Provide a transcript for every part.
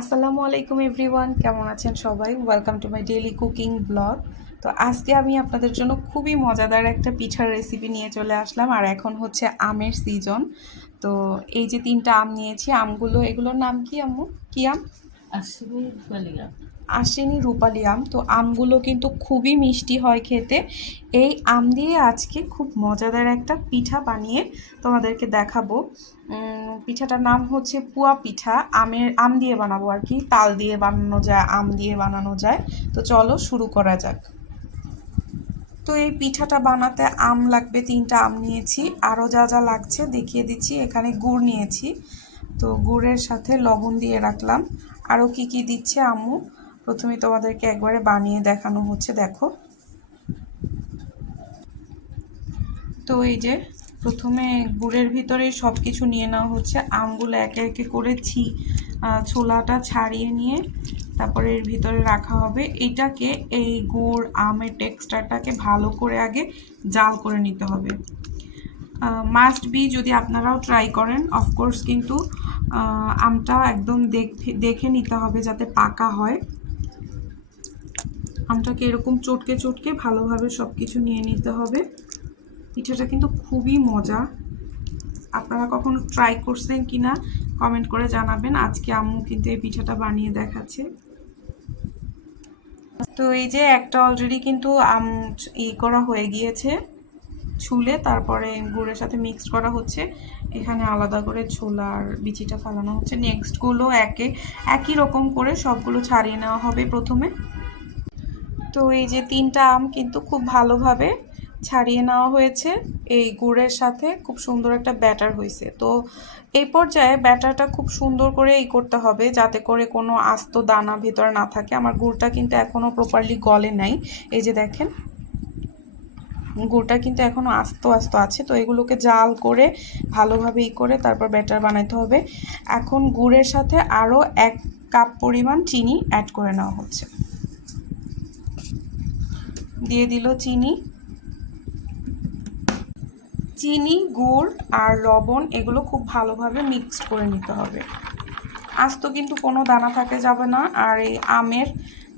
আসসালামু আলাইকুম এভরিওয়ান, কেমন আছেন সবাই? Welcome to my daily cooking vlog তো আজকে আমি আপনাদের জন্য খুবই মজাদার একটা পিঠার রেসিপি নিয়ে চলে আসলাম, আর এখন হচ্ছে আমের সিজন তো এই যে তিনটা আম নিয়েছি, আমগুলো, এগুলোর নাম কি আম্মু? কি আম? আশ্বিনী রূপালি আম। তো আমগুলো কিন্তু খুবই মিষ্টি হয় খেতে। এই আম দিয়ে আজকে খুব মজাদার একটা পিঠা বানিয়ে তোমাদেরকে দেখাবো। পিঠাটার নাম হচ্ছে পুয়া পিঠা। আমের, আম দিয়ে বানাবো আর কি। তাল দিয়ে বানানো যায়, আম দিয়ে বানানো যায়। তো চলো শুরু করা যাক। তো এই পিঠাটা বানাতে আম লাগবে, তিনটা আম নিয়েছি। আরও যা যা লাগছে দেখিয়ে দিচ্ছি। এখানে গুড় নিয়েছি। তো গুড়ের সাথে লবণ দিয়ে রাখলাম। আরও কি কি দিচ্ছে আম্মু? প্রথমে তোমাদেরকে একবারে বানিয়ে দেখানো হচ্ছে, দেখো। তো এই যে প্রথমে গুড়ের ভিতরে সব কিছু নিয়ে নেওয়া হচ্ছে। আমগুলো একে একে করে ছি ছোলাটা ছাড়িয়ে নিয়ে তারপরে এর ভিতরে রাখা হবে। এটাকে এই গুড়, আমের টেক্সচারটাকে ভালো করে আগে জাল করে নিতে হবে। মাস্ট বি যদি আপনারাও ট্রাই করেন অফকোর্স কিন্তু আমটা একদম দেখে দেখে নিতে হবে যাতে পাকা হয়। আমটাকে এরকম চটকে চটকে ভালোভাবে সব কিছু নিয়ে নিতে হবে। পিঠাটা কিন্তু খুবই মজা। আপনারা কখনো ট্রাই করছেন কি না কমেন্ট করে জানাবেন। আজকে আম্মু কিন্তু এই পিঠাটা বানিয়ে দেখাচ্ছে। তো এই যে একটা অলরেডি কিন্তু আম ই করা হয়ে গিয়েছে। ছুলে তারপরে গুড়ের সাথে মিক্সড করা হচ্ছে। এখানে আলাদা করে ছোলার বিচিটা ফালানো হচ্ছে। নেক্সটগুলো একে, একই রকম করে সবগুলো ছাড়িয়ে নেওয়া হবে প্রথমে। তো এই যে তিনটা আম কিন্তু খুব ভালোভাবে ছাড়িয়ে নেওয়া হয়েছে। এই গুড়ের সাথে খুব সুন্দর একটা ব্যাটার হয়েছে। তো এই পর্যায়ে ব্যাটারটা খুব সুন্দর করে এই করতে হবে যাতে করে কোনো আস্ত দানা ভেতরে না থাকে। আমার গুড়টা কিন্তু এখনও প্রপারলি গলে নাই। এই যে দেখেন, গুড়টা কিন্তু এখনও আস্ত আস্ত আছে। তো এগুলোকে জাল করে ভালোভাবে ই করে তারপর ব্যাটার বানাতে হবে। এখন গুড়ের সাথে আরও এক কাপ পরিমাণ চিনি অ্যাড করে নেওয়া হচ্ছে। দিয়ে দিল চিনি। চিনি, গুড় আর লবণ এগুলো খুব ভালোভাবে মিক্সড করে নিতে হবে। আস্ত কিন্তু কোনো দানা থাকে যাবে না আর এই আমের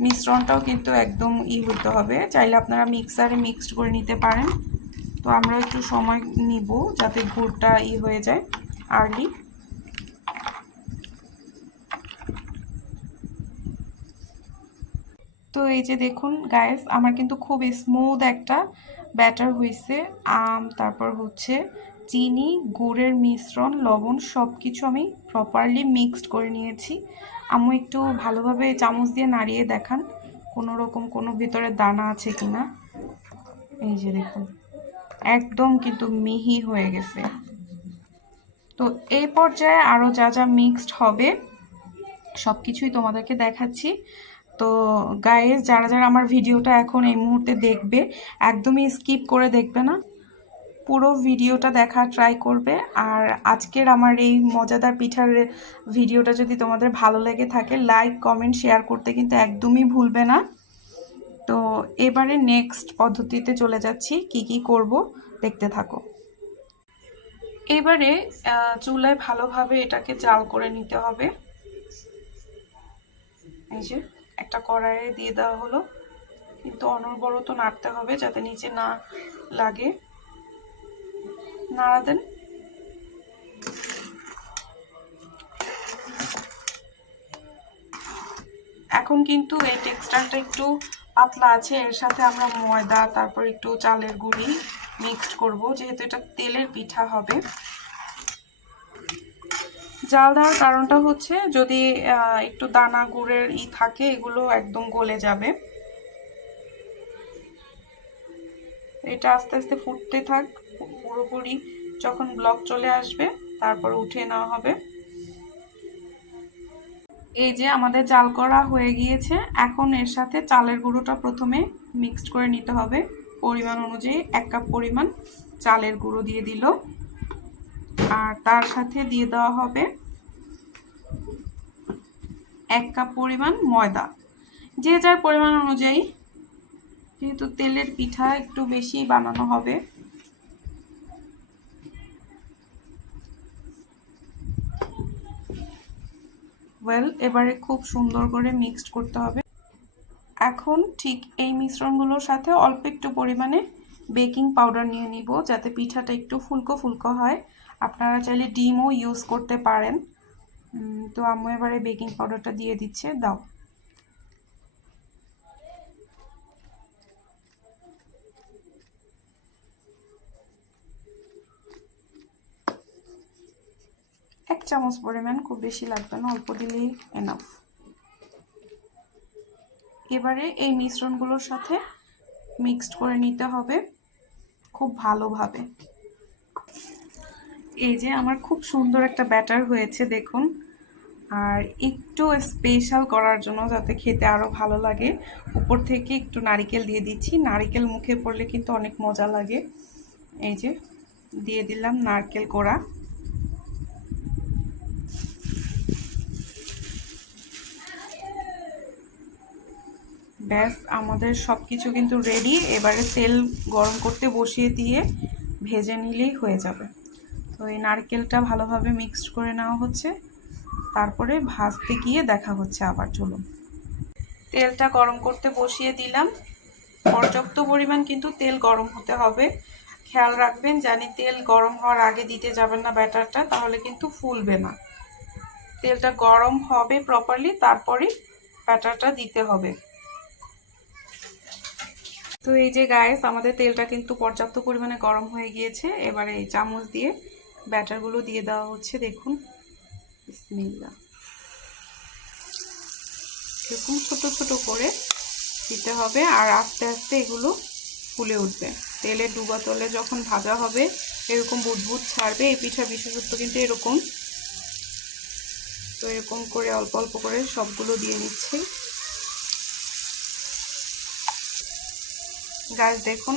মিশ্রণটাও কিন্তু একদম ই হতে হবে। চাইলে আপনারা মিক্সারে মিক্সড করে নিতে পারেন। তো আমরা একটু সময় নিব যাতে গুড়টা ই হয়ে যায়। আর্লি তো এই যে দেখুন গায়েস আমার কিন্তু খুব স্মুথ একটা ব্যাটার হয়েছে আম, তারপর হচ্ছে চিনি, গুড়ের মিশ্রণ, লবণ সব কিছু আমি প্রপারলি মিক্সড করে নিয়েছি। আমি একটু ভালোভাবে চামচ দিয়ে নাড়িয়ে দেখান কোনো রকম কোনো ভিতরে দানা আছে কি না এই যে দেখুন, একদম কিন্তু মিহি হয়ে গেছে। তো এই পর্যায়ে আরও যা যা মিক্সড হবে সব কিছুই তোমাদেরকে দেখাচ্ছি। তো গাইজ যারা যারা আমার ভিডিওটা এখন এই মুহূর্তে দেখবে, একদমই স্কিপ করে দেখবে না। পুরো ভিডিওটা দেখা ট্রাই করবে। আর আজকের আমার এই মজাদার পিঠার ভিডিওটা যদি তোমাদের ভালো লেগে থাকে লাইক কমেন্ট শেয়ার করতে কিন্তু একদমই ভুলবে না। তো এবারে নেক্সট পদ্ধতিতে চলে যাচ্ছি, কি কি করব দেখতে থাকো। এবারে চুলায় ভালোভাবে এটাকে জাল করে নিতে হবে। এই যে। একটা কড়াইয়ে দিয়ে দেওয়া হলো। কিন্তু অনর্বরত নাড়তে হবে যাতে নিচে না লাগে। নাড়া দেন। এখন কিন্তু এই টেক্সচারটা একটু পাতলা আছে। এর সাথে আমরা ময়দা, তারপর একটু চালের গুঁড়ি মিক্সড করব। যেহেতু এটা তেলের পিঠা হবে। জাল দেওয়ার কারণটা হচ্ছে যদি একটু দানা গুড়ের ই থাকে, এগুলো একদম গলে যাবে। এটা আস্তে আস্তে ফুটতে থাক পুরোপুরি যখন ব্লক চলে আসবে, তারপর উঠিয়ে নেওয়া হবে। এই যে আমাদের জাল করা হয়ে গিয়েছে, এখন এর সাথে চালের গুঁড়োটা প্রথমে মিক্সড করে নিতে হবে। পরিমাণ অনুযায়ী এক কাপ পরিমাণ চালের গুঁড়ো দিয়ে দিল। আর তার সাথে দিয়ে দেওয়া হবে এক কাপ পরিমাণ ময়দা। যে যার পরিমাণ অনুযায়ী, যেহেতু তেলের পিঠা একটু বেশি বানানো হবে। ওয়েল এবারে খুব সুন্দর করে মিক্সড করতে হবে। এখন ঠিক এই মিশ্রণগুলোর সাথে অল্প একটু পরিমাণে বেকিং পাউডার নিয়ে নিব, যাতে পিঠাটা একটু ফুলকো ফুলকো হয়। আপনারা চাইলে ডিমও ইউজ করতে পারেন। তো আম্মু এবারে বেকিং পাউডারটা দিয়ে দিচ্ছে, দাও। এক চামচ পরিমাণ, খুব বেশি লাগবে না, অল্প দিলেই এনাফ এবারে এই মিশ্রণগুলোর সাথে মিক্সড করে নিতে হবে, খুব ভালোভাবে। এই যে আমার খুব সুন্দর একটা ব্যাটার হয়েছে, দেখুন। আর একটু স্পেশাল করার জন্য যাতে খেতে আরও ভালো লাগে, উপর থেকে একটু নারিকেল দিয়ে দিচ্ছি। নারিকেল মুখে পড়লে কিন্তু অনেক মজা লাগে। এই যে, দিয়ে দিলাম নারকেল কোড়া। ব্যাস, আমাদের সব কিছু কিন্তু রেডি এবারে তেল গরম করতে বসিয়ে দিয়ে ভেজে নিলেই হয়ে যাবে। তো এই নারকেলটা ভালোভাবে মিক্সড করে নেওয়া হচ্ছে। তারপরে ভাজতে গিয়ে দেখা হচ্ছে আবার চলুন তেলটা গরম করতে বসিয়ে দিলাম। পর্যাপ্ত পরিমাণ কিন্তু তেল গরম হতে হবে। খেয়াল রাখবেন, জানি তেল গরম হওয়ার আগে দিতে যাবেন না ব্যাটারটা, তাহলে কিন্তু ফুলবে না। তেলটা গরম হবে প্রপারলি তারপরে ব্যাটারটা দিতে হবে। তো এই যে গায়েস আমাদের তেলটা কিন্তু পর্যাপ্ত পরিমাণে গরম হয়ে গিয়েছে। এবারে চামচ দিয়ে ব্যাটারগুলো দিয়ে দেওয়া হচ্ছে, দেখুন। বিসমিল্লা এরকম ছোট ছোট করে দিতে হবে আর আস্তে আস্তে এগুলো ফুলে উঠবে। তেলে ডুবা তলে যখন ভাজা হবে, এরকম বুদবুদ ছাড়বে। এই পিঠা বিশেষত্ব কিন্তু এরকম। তো এরকম করে অল্প অল্প করে সবগুলো দিয়ে নিচ্ছি গাছ দেখুন,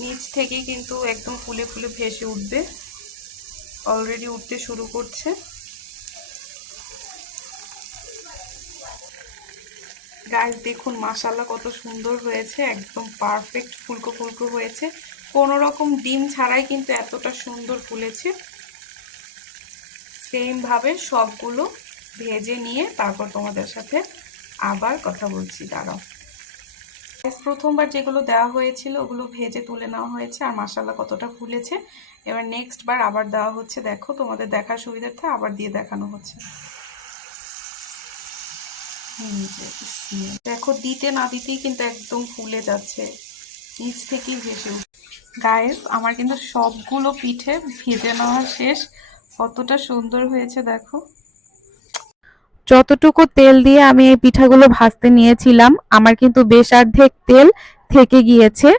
নিচ থেকেই কিন্তু একদম ফুলে ফুলে ভেসে উঠবে। অলরেডি উঠতে শুরু করছে। গাছ দেখুন মাসাল্লাহ কত সুন্দর হয়েছে, একদম পারফেক্ট ফুলকো ফুলকো হয়েছে। কোনো রকম ডিম ছাড়াই কিন্তু এতটা সুন্দর ফুলেছে। সেমভাবে সবগুলো ভেজে নিয়ে তারপর তোমাদের সাথে আবার কথা বলছি, দাঁড়াও। প্রথমবার যেগুলো দেওয়া হয়েছিল, ওগুলো ভেজে তুলে নেওয়া হয়েছে আর মাসাল্লাহ কতটা ফুলেছে। এবার নেক্সট বার আবার দেওয়া হচ্ছে, দেখো, তোমাদের দেখার সুবিধার্থে আবার দিয়ে দেখানো হচ্ছে। দেখো, দিতে না দিতেই কিন্তু একদম ফুলে যাচ্ছে। নিচ থেকেই ভেসে গায়েস আমার কিন্তু সবগুলো পিঠে ভেজে নেওয়া শেষ। কতটা সুন্দর হয়েছে, দেখো। যতটুকু তেল দিয়ে আমি এই পিঠাগুলো ভাজতে নিয়েছিলাম, আমার কিন্তু বেশ অর্ধেক তেল থেকে গিয়েছে।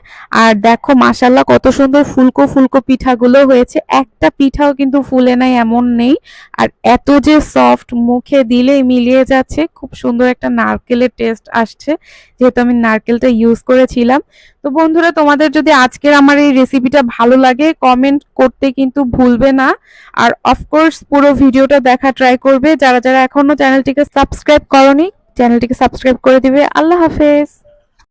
আর দেখো মাসাল্লাহ কত সুন্দর ফুলকো ফুলকো পিঠাগুলো হয়েছে। একটা পিঠাও কিন্তু ফুলে নাই, এমন নেই। আর এত যে সফট মুখে দিলেই মিলিয়ে যাচ্ছে, খুব সুন্দর একটা নারকেলের টেস্ট আসছে। যেহেতু আমি নারকেলটা ইউজ করেছিলাম। তো বন্ধুরা, তোমাদের যদি আজকের আমার এই রেসিপিটা ভালো লাগে কমেন্ট করতে কিন্তু ভুলবে না। আর অফকোর্স পুরো ভিডিওটা দেখা ট্রাই করবে। যারা যারা এখনও চ্যানেলটিকে সাবস্ক্রাইব করনি চ্যানেলটিকে সাবস্ক্রাইব করে দিবে। আল্লাহ হাফেজ।